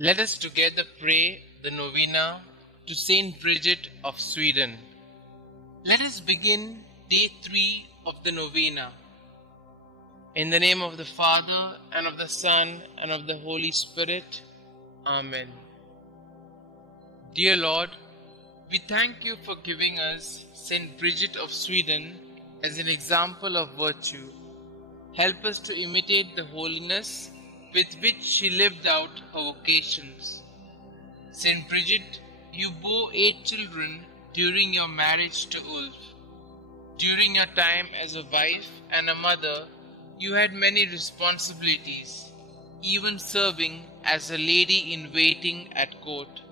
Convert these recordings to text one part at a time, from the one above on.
Let us together pray the Novena to St Bridget of Sweden. Let us begin day 3 of the Novena. In the name of the Father, and of the Son, and of the Holy Spirit. Amen. Dear Lord, we thank you for giving us St Bridget of Sweden as an example of virtue. Help us to imitate the holiness with which she lived out her vocations. St Bridget, you bore 8 children during your marriage to Ulf. During your time as a wife and a mother, you had many responsibilities, even serving as a lady-in-waiting at court.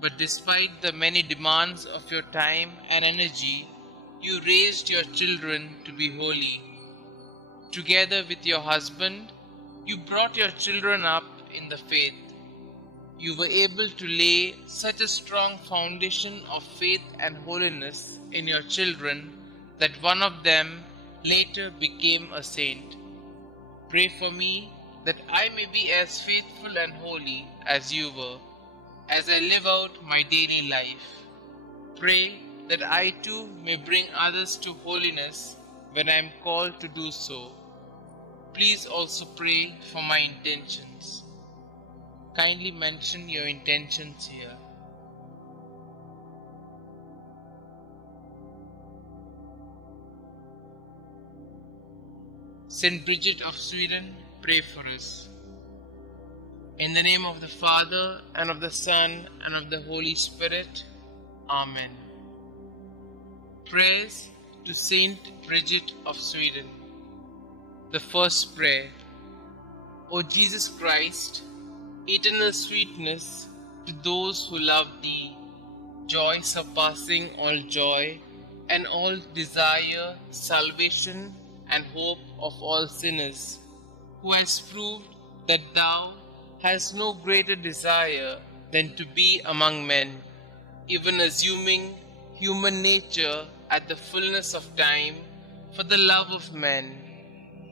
But despite the many demands of your time and energy, you raised your children to be holy. Together with your husband, you brought your children up in the faith. You were able to lay such a strong foundation of faith and holiness in your children that one of them later became a saint. Pray for me that I may be as faithful and holy as you were, as I live out my daily life. Pray that I too may bring others to holiness when I am called to do so. Please also pray for my intentions. Kindly mention your intentions here. St Bridget of Sweden, pray for us. In the name of the Father, and of the Son, and of the Holy Spirit. Amen. Prayers to St Bridget of Sweden. The first prayer. O Jesus Christ, eternal sweetness to those who love Thee, joy surpassing all joy, and all desire, salvation, and hope of all sinners, who has proved that Thou hast no greater desire than to be among men, even assuming human nature at the fullness of time for the love of men.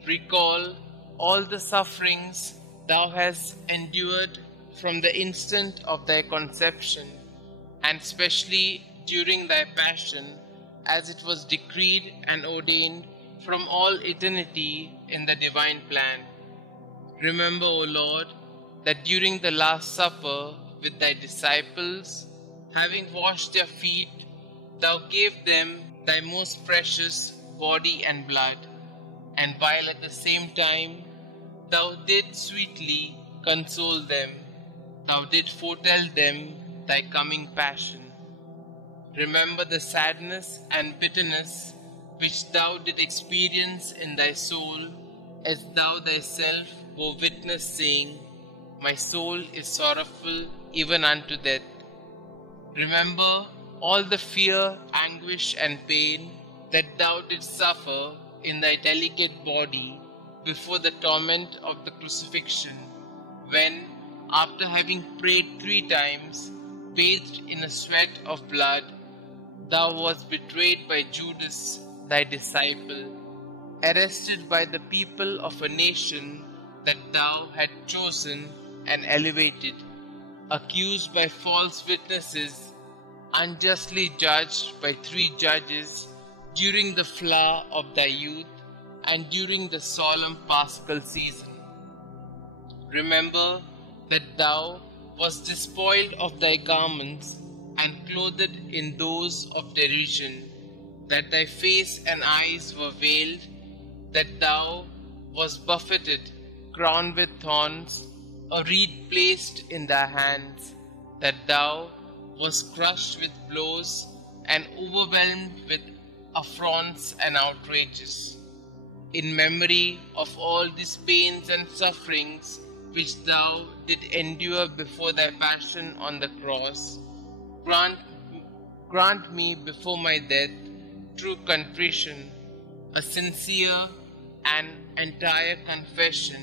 Recall all the sufferings Thou hast endured from the instant of Thy conception, and especially during Thy passion, as it was decreed and ordained from all eternity in the divine plan. Remember, O Lord, that during the Last Supper with Thy disciples, having washed their feet, Thou gave them Thy most precious body and blood, and while at the same time Thou didst sweetly console them, Thou didst foretell them Thy coming passion. Remember the sadness and bitterness which Thou didst experience in Thy soul, as Thou Thyself were witness, saying, My soul is sorrowful even unto death. Remember all the fear, anguish, and pain that Thou didst suffer in Thy delicate body before the torment of the crucifixion, when, after having prayed 3 times, bathed in a sweat of blood, Thou wast betrayed by Judas, Thy disciple, arrested by the people of a nation that Thou had chosen and elevated, accused by false witnesses, unjustly judged by 3 judges during the flower of Thy youth and during the solemn Paschal season. Remember that Thou wast despoiled of Thy garments and clothed in those of derision, that Thy face and eyes were veiled, that Thou wast buffeted, crowned with thorns, a reed placed in Thy hands, that Thou wast crushed with blows and overwhelmed with affronts and outrages. In memory of all these pains and sufferings which Thou did endure before Thy passion on the cross, grant me before my death true contrition, a sincere and entire confession,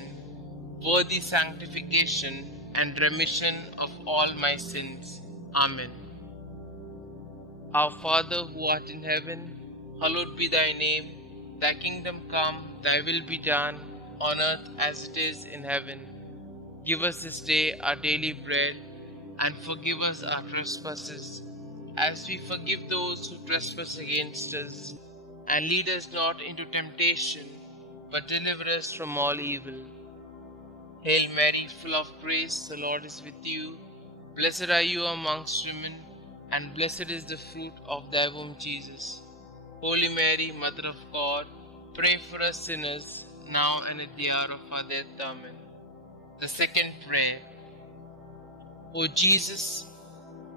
worthy sanctification and remission of all my sins. Amen. Our Father who art in heaven, hallowed be Thy name. Thy kingdom come, Thy will be done, on earth as it is in heaven. Give us this day our daily bread, and forgive us our trespasses, as we forgive those who trespass against us. And lead us not into temptation, but deliver us from all evil. Hail Mary, full of grace, the Lord is with you. Blessed are you amongst women, and blessed is the fruit of thy womb, Jesus. Holy Mary, Mother of God, pray for us sinners, now and at the hour of our death. Amen. The second prayer. O Jesus,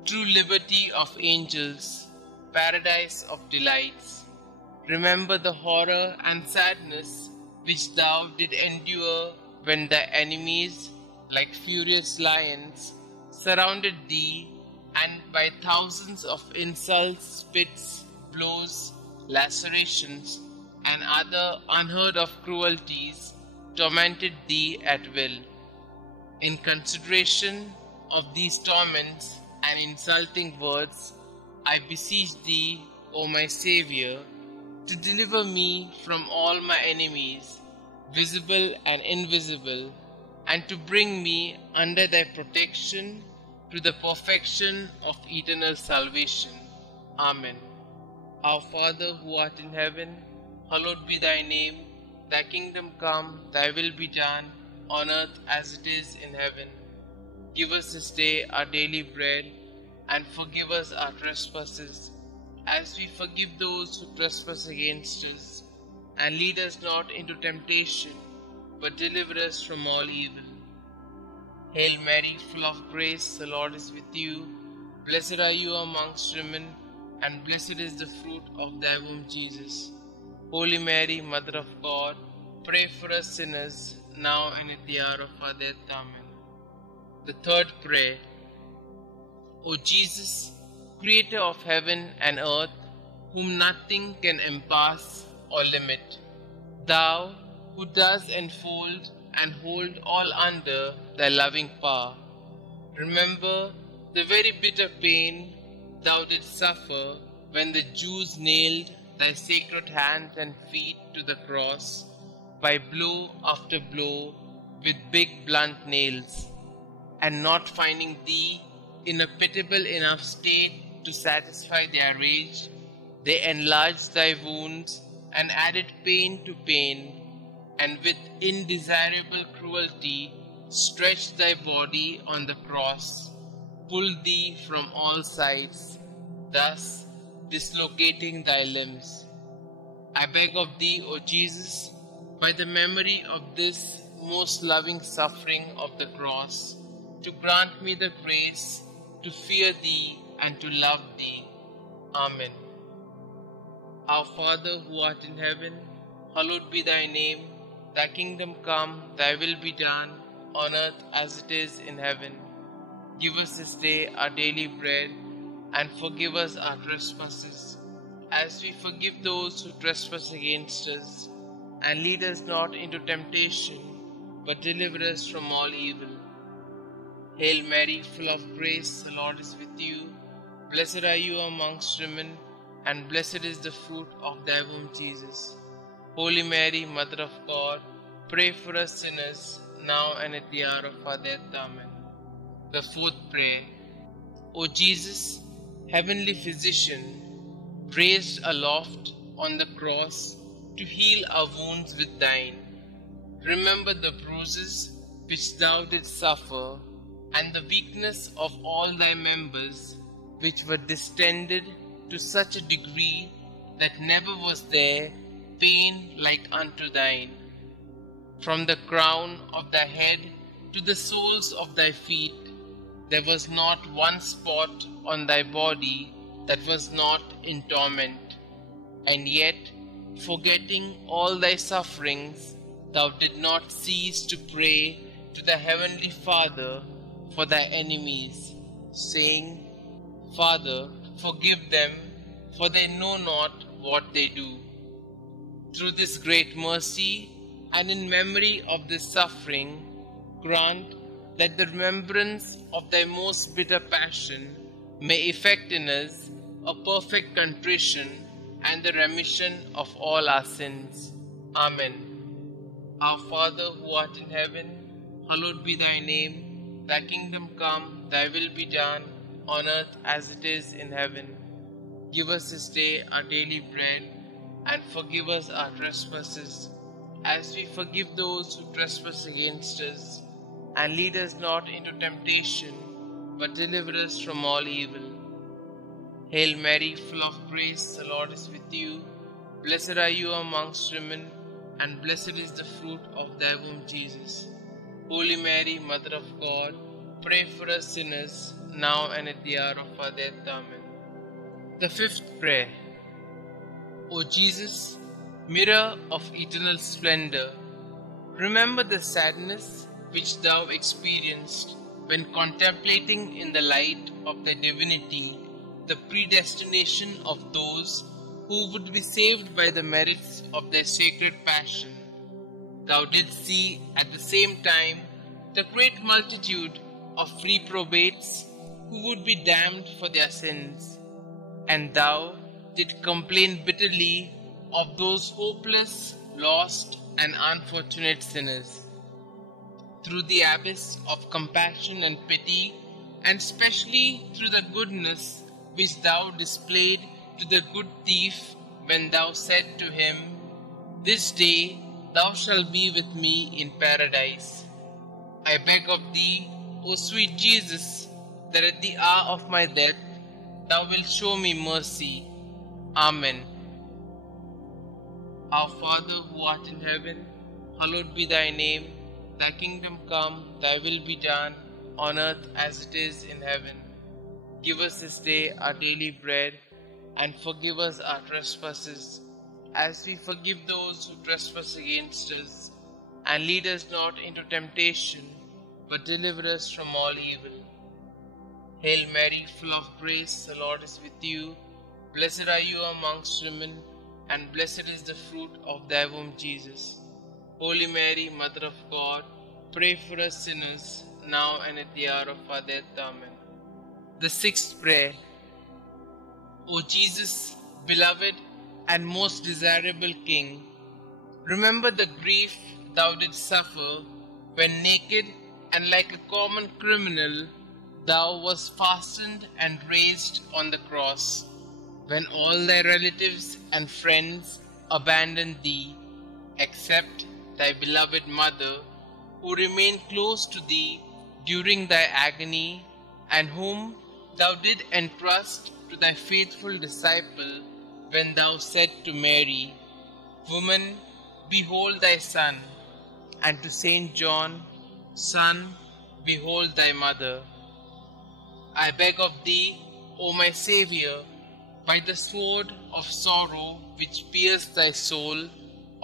true liberty of angels, paradise of delights, remember the horror and sadness which thou did endure when thy enemies, like furious lions, surrounded thee, and by thousands of insults, spits, blows, lacerations, and other unheard of cruelties tormented thee at will. In consideration of these torments and insulting words, I beseech thee, O my Xavier, to deliver me from all my enemies, visible and invisible, and to bring me under thy protection to the perfection of eternal salvation. Amen. Our Father who art in heaven, hallowed be thy name. Thy kingdom come, thy will be done, on earth as it is in heaven. Give us this day our daily bread, and forgive us our trespasses, as we forgive those who trespass against us. And lead us not into temptation, but deliver us from all evil. Hail Mary, full of grace, the Lord is with you. Blessed are you amongst women, and blessed is the fruit of thy womb, Jesus. Holy Mary, Mother of God, pray for us sinners, now and at the hour of our death. Amen. The third prayer. O Jesus, Creator of heaven and earth, whom nothing can encompass or limit, thou who dost enfold and hold all under thy loving power, remember the very bitter pain thou didst suffer when the Jews nailed thy sacred hands and feet to the cross by blow after blow with big blunt nails, and not finding thee in a pitiable enough state to satisfy their rage, they enlarged thy wounds and added pain to pain, and with indesirable cruelty stretched thy body on the cross, pulled thee from all sides, thus dislocating thy limbs. I beg of thee, O Jesus, by the memory of this most loving suffering of the cross, to grant me the grace to fear thee and to love thee. Amen. Our Father who art in heaven, hallowed be thy name. Thy kingdom come, thy will be done, on earth as it is in heaven. Give us this day our daily bread, and forgive us our trespasses, as we forgive those who trespass against us. And lead us not into temptation, but deliver us from all evil. Hail Mary, full of grace, the Lord is with you. Blessed are you amongst women, and blessed is the fruit of thy womb, Jesus. Holy Mary, Mother of God, pray for us sinners, now and at the hour of our death. Amen. The fourth prayer. O Jesus, heavenly physician, raised aloft on the cross to heal our wounds with thine, remember the bruises which thou didst suffer, and the weakness of all thy members, which were distended to such a degree that never was there pain like unto thine. From the crown of thy head to the soles of thy feet, there was not one spot on thy body that was not in torment. And yet, forgetting all thy sufferings, thou did not cease to pray to the heavenly Father for thy enemies, saying, Father, forgive them, for they know not what they do. Through this great mercy, and in memory of this suffering, grant that the remembrance of thy most bitter passion may effect in us a perfect contrition and the remission of all our sins. Amen. Our Father who art in heaven, hallowed be thy name. Thy kingdom come, thy will be done, on earth as it is in heaven. Give us this day our daily bread, and forgive us our trespasses, as we forgive those who trespass against us. And lead us not into temptation, but deliver us from all evil. Hail Mary, full of grace, the Lord is with you. Blessed are you amongst women, and blessed is the fruit of thy womb, Jesus. Holy Mary, Mother of God, pray for us sinners, now and at the hour of our death. Amen. The fifth prayer. O Jesus, mirror of eternal splendor, remember the sadness which thou experienced when contemplating in the light of thy divinity the predestination of those who would be saved by the merits of their sacred passion. Thou didst see at the same time the great multitude of reprobates who would be damned for their sins, and thou didst complain bitterly of those hopeless, lost, and unfortunate sinners. Through the abyss of compassion and pity, and specially through the goodness which thou displayed to the good thief when thou said to him, "This day thou shalt be with me in paradise," I beg of thee, O sweet Jesus, that at the hour of my death thou wilt show me mercy. Amen. Our Father who art in heaven, hallowed be thy name. Thy kingdom come, thy will be done, on earth as it is in heaven. Give us this day our daily bread, and forgive us our trespasses, as we forgive those who trespass against us. And lead us not into temptation, but deliver us from all evil. Hail Mary, full of grace, the Lord is with you. Blessed are you amongst women, and blessed is the fruit of thy womb, Jesus. Holy Mary, Mother of God, pray for us sinners, now and at the hour of our death. Amen. The sixth prayer. O Jesus, beloved and most desirable King, remember the grief thou didst suffer when naked and like a common criminal thou wast fastened and raised on the cross, when all thy relatives and friends abandoned thee, except thy beloved mother, who remained close to thee during thy agony, and whom thou did entrust to thy faithful disciple when thou said to Mary, "Woman, behold thy son," and to Saint John, "Son, behold thy mother." I beg of thee, O my Xavier, by the sword of sorrow which pierced thy soul,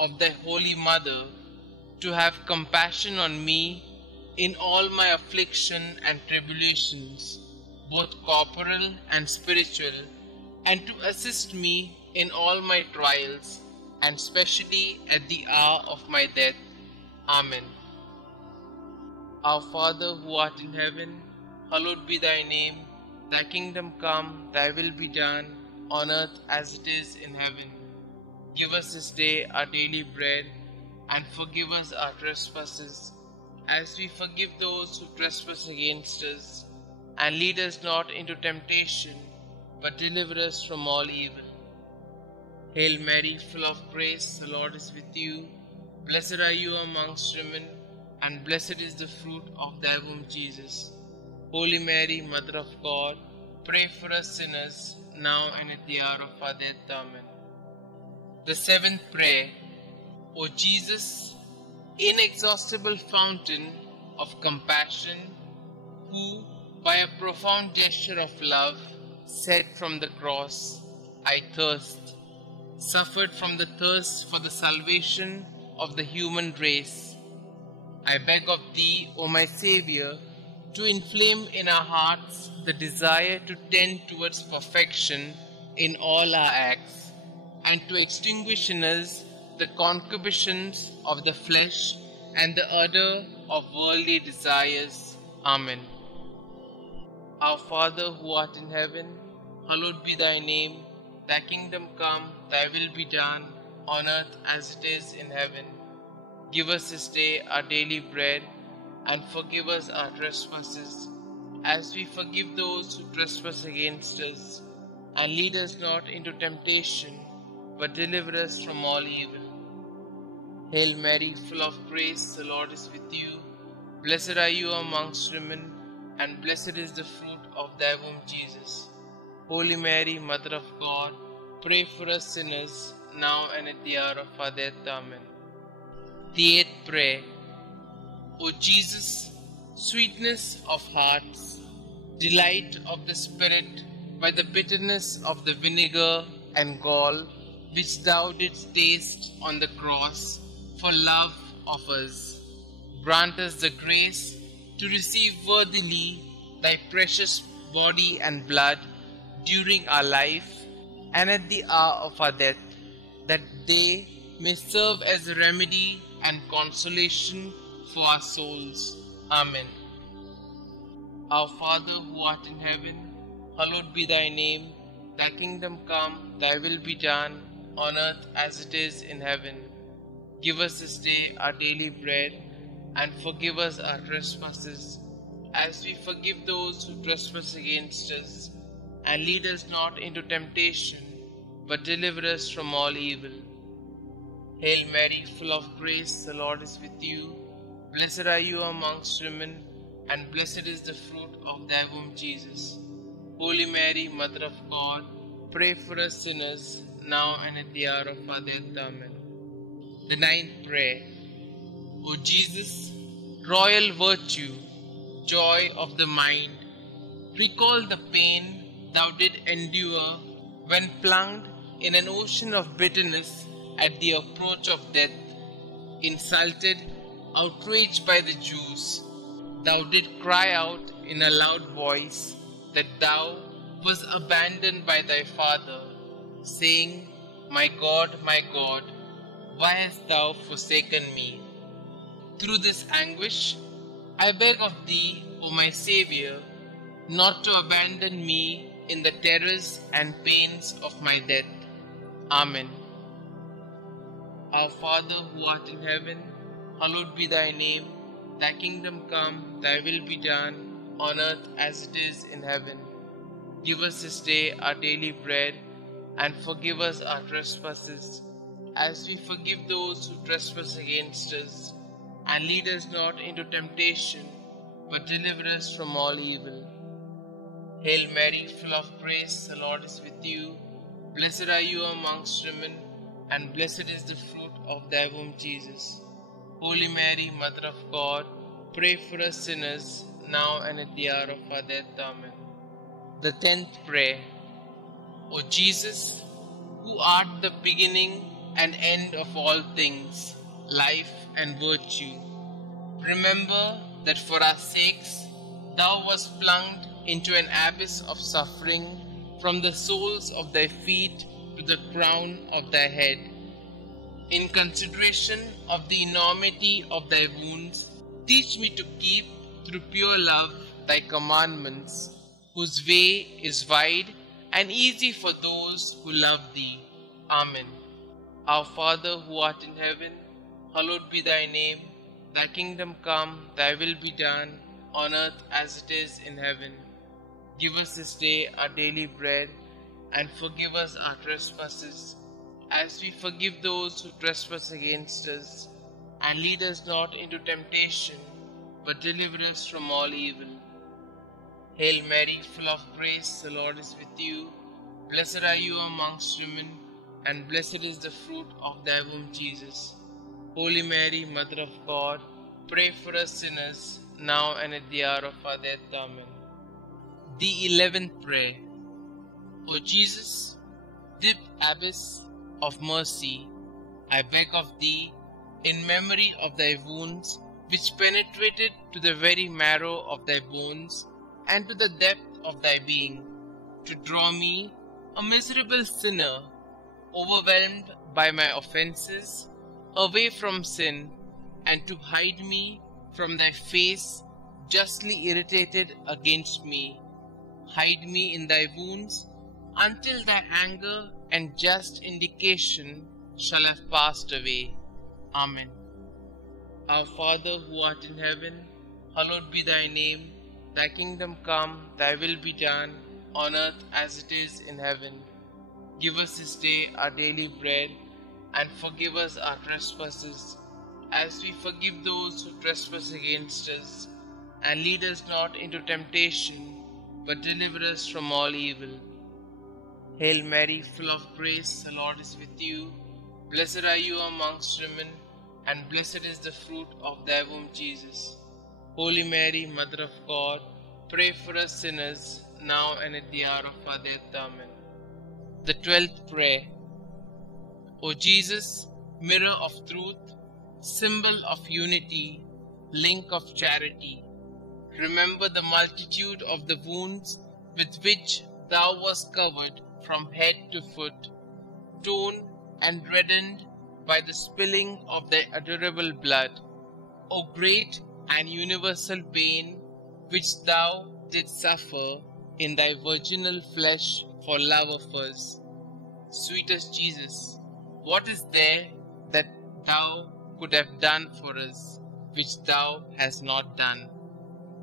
of thy holy mother, to have compassion on me in all my affliction and tribulations, both corporal and spiritual, and to assist me in all my trials, and specially at the hour of my death. Amen. Our Father who art in heaven, hallowed be thy name. Thy kingdom come, thy will be done, on earth as it is in heaven. Give us this day our daily bread, and forgive us our trespasses, as we forgive those who trespass against us. And lead us not into temptation, but deliver us from all evil. Hail Mary, full of grace, the Lord is with you. Blessed are you amongst women, and blessed is the fruit of thy womb, Jesus. Holy Mary, Mother of God, pray for us sinners, now and at the hour of our death. Amen. The seventh prayer. O Jesus, inexhaustible fountain of compassion, who, by a profound gesture of love, said from the cross, "I thirst," suffered from the thirst for the salvation of the human race, I beg of thee, O my Xavier, to inflame in our hearts the desire to tend towards perfection in all our acts, and to extinguish in us the concupiscence of the flesh and the ardor of worldly desires. Amen. Our Father who art in heaven, hallowed be thy name. Thy kingdom come, thy will be done, on earth as it is in heaven. Give us this day our daily bread, and forgive us our trespasses, as we forgive those who trespass against us. And lead us not into temptation, but deliver us from all evil. Hail Mary, full of grace, the Lord is with you. Blessed are you amongst women, and blessed is the fruit of thy womb, Jesus. Holy Mary, Mother of God, pray for us sinners, now and at the hour of our death. Amen. The eighth prayer. O Jesus, sweetness of hearts, delight of the Spirit, by the bitterness of the vinegar and gall which thou didst taste on the cross for love of us, grant us the grace to receive worthily thy precious body and blood during our life and at the hour of our death, that they may serve as a remedy and consolation for our souls. Amen. Our Father who art in heaven, hallowed be thy name. Thy kingdom come, thy will be done, on earth as it is in heaven. Give us this day our daily bread, and forgive us our trespasses, as we forgive those who trespass against us. And lead us not into temptation, but deliver us from all evil. Hail Mary, full of grace, the Lord is with you. Blessed are you amongst women, and blessed is the fruit of thy womb, Jesus. Holy Mary, Mother of God, pray for us sinners, now and at the hour of our death. Amen. The ninth prayer. O Jesus, royal virtue, joy of the mind, recall the pain thou did endure when plunged in an ocean of bitterness at the approach of death. Insulted, outraged by the Jews, thou did cry out in a loud voice that thou wast abandoned by thy Father, saying, my God, why hast thou forsaken me? Through this anguish, I beg of thee, O my Xavier, not to abandon me in the terrors and pains of my death. Amen. Our Father who art in heaven, hallowed be thy name. Thy kingdom come, thy will be done, on earth as it is in heaven. Give us this day our daily bread, and forgive us our trespasses, as we forgive those who trespass against us. And lead us not into temptation, but deliver us from all evil. Hail Mary, full of grace, the Lord is with you. Blessed are you amongst women, and blessed is the fruit of thy womb, Jesus. Holy Mary, Mother of God, pray for us sinners, now and at the hour of our death. Amen. The 10th prayer. O Jesus, who art the beginning and end of all things, life and virtue, remember that for our sakes thou wast plunged into an abyss of suffering, from the soles of thy feet to the crown of thy head. In consideration of the enormity of thy wounds, teach me to keep, through pure love, thy commandments, whose way is wide and easy for those who love thee. Amen. Our Father who art in heaven, hallowed be thy name. Thy kingdom come, thy will be done, on earth as it is in heaven. Give us this day our daily bread, and forgive us our trespasses, as we forgive those who trespass against us. And lead us not into temptation, but deliver us from all evil. Hail Mary, full of grace, the Lord is with you. Blessed are you amongst women, and blessed is the fruit of thy womb, Jesus. Holy Mary, Mother of God, pray for us sinners, now and at the hour of our death. Amen. The 11th prayer. O Jesus, deep abyss of mercy, I beg of thee, in memory of thy wounds, which penetrated to the very marrow of thy bones, and to the depth of thy being, to draw me, a miserable sinner, overwhelmed by my offenses, away from sin, and to hide me from thy face, justly irritated against me. Hide me in thy wounds, until thy anger and just indication shall have passed away. Amen. Our Father who art in heaven, hallowed be thy name. Thy kingdom come, thy will be done, on earth as it is in heaven. Give us this day our daily bread, and forgive us our trespasses, as we forgive those who trespass against us. And lead us not into temptation, but deliver us from all evil. Hail Mary, full of grace, the Lord is with you. Blessed are you amongst women, and blessed is the fruit of thy womb, Jesus. Holy Mary, Mother of God, pray for us sinners, now and at the hour of our death. Amen. The 12th Prayer. O Jesus, mirror of truth, symbol of unity, link of charity, remember the multitude of the wounds with which thou wast covered from head to foot, torn and reddened by the spilling of thy adorable blood. O great and universal pain which thou didst suffer in thy virginal flesh for love of us. Sweetest Jesus, what is there that thou could have done for us, which thou hast not done?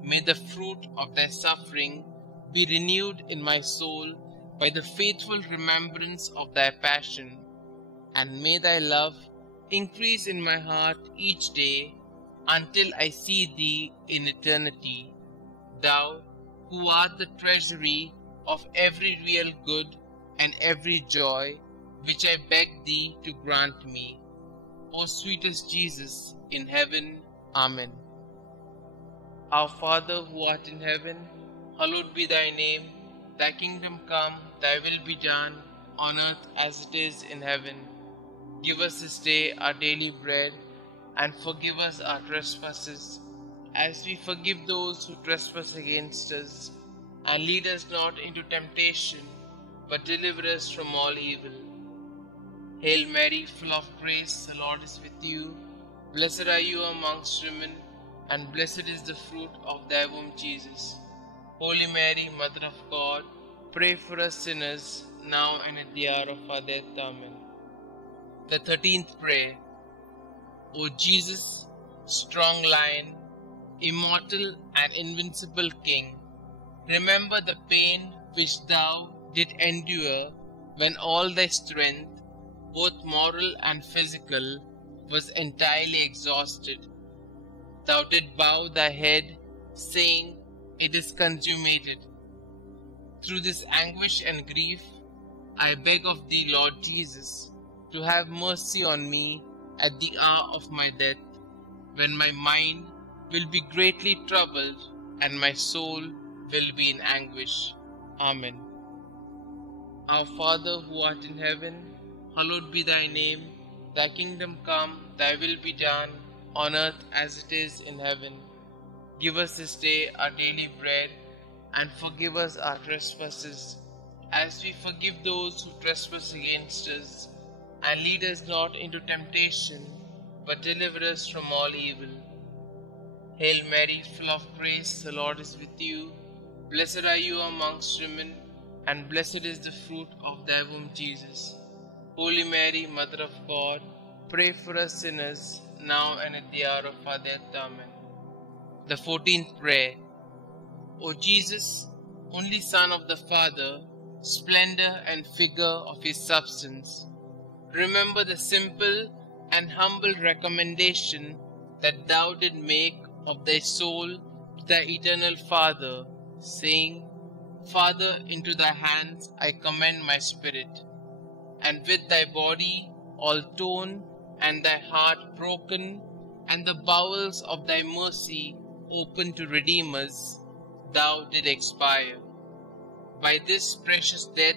May the fruit of thy suffering be renewed in my soul by the faithful remembrance of thy passion, and may thy love increase in my heart each day until I see thee in eternity, thou who art the treasury of every real good and every joy, which I beg thee to grant me. O sweetest Jesus in heaven. Amen. Our Father who art in heaven, hallowed be thy name. Thy kingdom come, thy will be done, on earth as it is in heaven. Give us this day our daily bread, and forgive us our trespasses, as we forgive those who trespass against us. And lead us not into temptation, but deliver us from all evil. Hail Mary, full of grace, the Lord is with you. Blessed are you amongst women, and blessed is the fruit of thy womb, Jesus. Holy Mary, Mother of God, pray for us sinners, now and at the hour of our death. Amen. The 13th Prayer. O Jesus, strong Lion, immortal and invincible King, remember the pain which thou didst endure when all thy strength, both moral and physical, was entirely exhausted. Thou didst bow thy head, saying, "It is consummated." Through this anguish and grief, I beg of thee, Lord Jesus, to have mercy on me at the hour of my death, when my mind will be greatly troubled and my soul will be in anguish. Amen. Our Father who art in heaven, hallowed be thy name. Thy kingdom come, thy will be done, on earth as it is in heaven. Give us this day our daily bread, and forgive us our trespasses, as we forgive those who trespass against us. And lead us not into temptation, but deliver us from all evil. Hail Mary, full of grace, the Lord is with you. Blessed are you amongst women, and blessed is the fruit of thy womb, Jesus. Holy Mary, Mother of God, pray for us sinners, now and at the hour of our death. Amen. The 14th Prayer. O Jesus, only Son of the Father, splendor and figure of his substance, remember the simple and humble recommendation that thou didst make of thy soul to thy eternal Father, saying, "Father, into thy hands I commend my spirit." And with thy body all torn, and thy heart broken, and the bowels of thy mercy open to redeem us, thou didst expire. By this precious death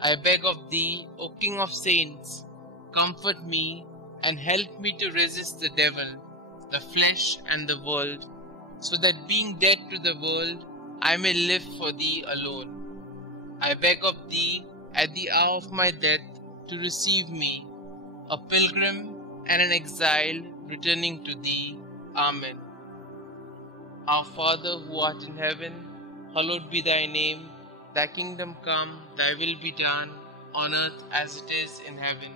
I beg of thee, O King of saints, comfort me and help me to resist the devil, the flesh and the world, so that being dead to the world, I may live for thee alone. I beg of thee at the hour of my death to receive me, a pilgrim and an exile returning to thee. Amen. Our Father who art in heaven, hallowed be thy name. Thy kingdom come, thy will be done, on earth as it is in heaven.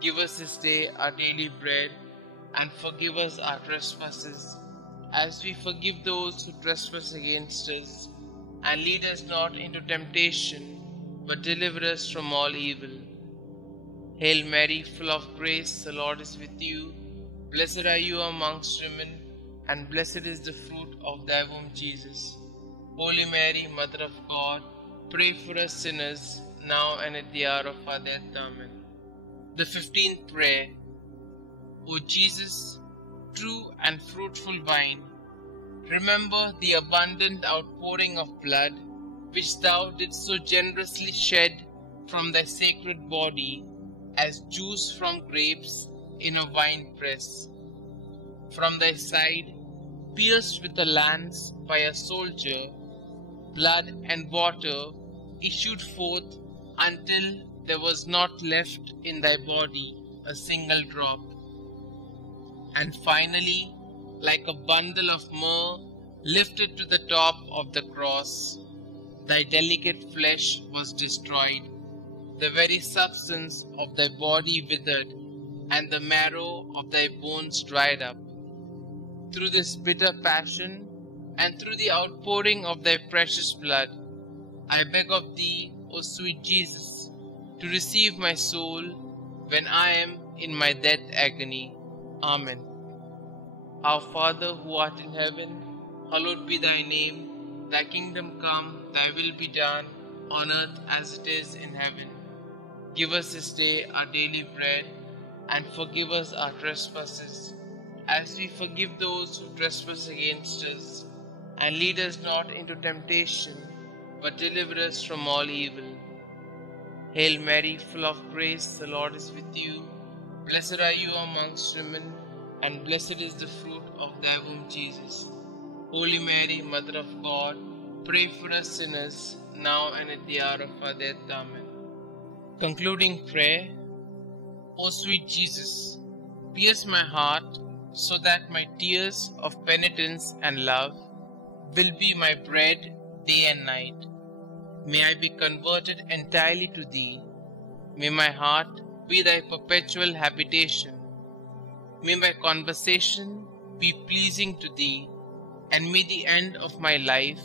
Give us this day our daily bread, and forgive us our trespasses, as we forgive those who trespass against us. And lead us not into temptation, but deliver us from all evil. Hail Mary, full of grace, the Lord is with you. Blessed are you amongst women, and blessed is the fruit of thy womb, Jesus. Holy Mary, Mother of God, pray for us sinners, now and at the hour of our death. Amen. The 15th prayer. O Jesus, true and fruitful vine, remember the abundant outpouring of blood which thou didst so generously shed from thy sacred body as juice from grapes in a wine press. From thy side, pierced with a lance by a soldier, blood and water issued forth until there was not left in thy body a single drop. And finally, like a bundle of myrrh lifted to the top of the cross, thy delicate flesh was destroyed, the very substance of thy body withered, and the marrow of thy bones dried up. Through this bitter passion, and through the outpouring of thy precious blood, I beg of thee, O sweet Jesus, to receive my soul when I am in my death agony. Amen. Our Father, who art in heaven, hallowed be thy name. Thy kingdom come, thy will be done, on earth as it is in heaven. Give us this day our daily bread, and forgive us our trespasses, as we forgive those who trespass against us. And lead us not into temptation, but deliver us from all evil. Hail Mary, full of grace, the Lord is with you. Blessed are you amongst women, and blessed is the fruit of thy womb, Jesus. Holy Mary, Mother of God, pray for us sinners, now and at the hour of our death. Amen. Concluding prayer. O sweet Jesus, pierce my heart so that my tears of penitence and love will be my bread day and night. May I be converted entirely to thee. May my heart be thy perpetual habitation. May my conversation be pleasing to thee, and may the end of my life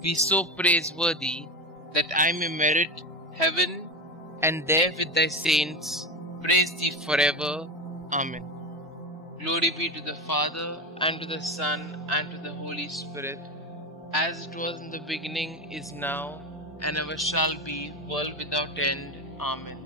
be so praiseworthy that I may merit heaven, and there with thy saints praise thee forever. Amen. Glory be to the Father, and to the Son, and to the Holy Spirit, as it was in the beginning, is now, and ever shall be, world without end. Amen.